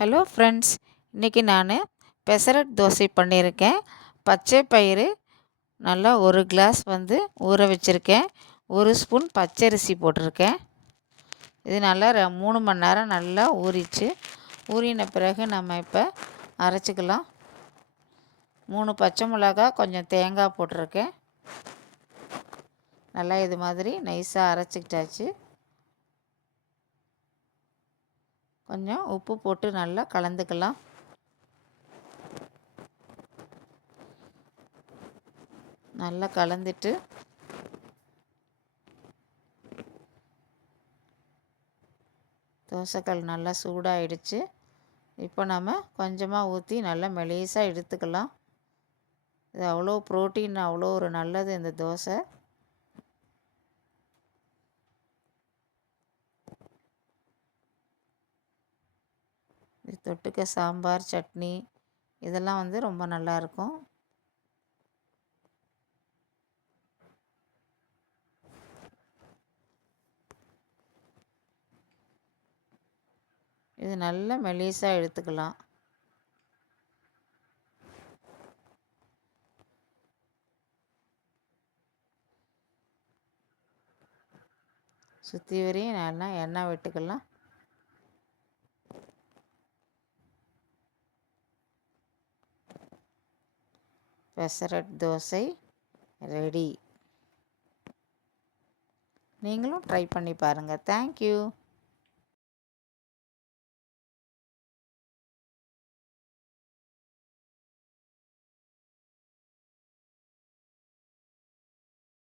Hello friends, இன்றைக்கி நான் பெசரட் தோசை பண்ணியிருக்கேன். பச்சை பயிறு நல்லா 1 கிளாஸ் ஊற வச்சுருக்கேன். 1 ஸ்பூன் பச்சரிசி போட்டிருக்கேன். இது நல்லா 3 மணி நேரம் நல்லா ஊறிச்சு. ஊறின பிறகு நம்ம இப்போ அரைச்சிக்கலாம். 3 பச்சை மிளகா, கொஞ்சம் தேங்காய் போட்டிருக்கேன். நல்லா இது மாதிரி நைஸாக அரைச்சிக்கிட்டாச்சு. கொஞ்சம் உப்பு போட்டு நல்லா கலந்துக்கலாம். நல்லா கலந்துட்டு தோசைக்கல் நல்லா சூடாகிடுச்சு. இப்போ நம்ம கொஞ்சமாக ஊற்றி நல்லா மெலிசாக எடுத்துக்கலாம். இது அவ்வளோ ப்ரோட்டீன், அவ்வளோ ஒரு நல்லது இந்த தோசை. இது தொட்டுக்க சாம்பார், சட்னி இதெல்லாம் ரொம்ப நல்லாயிருக்கும். இது நல்லா மெலிசாக எடுத்துக்கலாம். சுற்றி வரையும் நல்லா எண்ணெய் விட்டுக்கலாம். பெசரட் தோசை ரெடி. நீங்களும் ட்ரை பண்ணி பாருங்கள். தேங்க்யூ.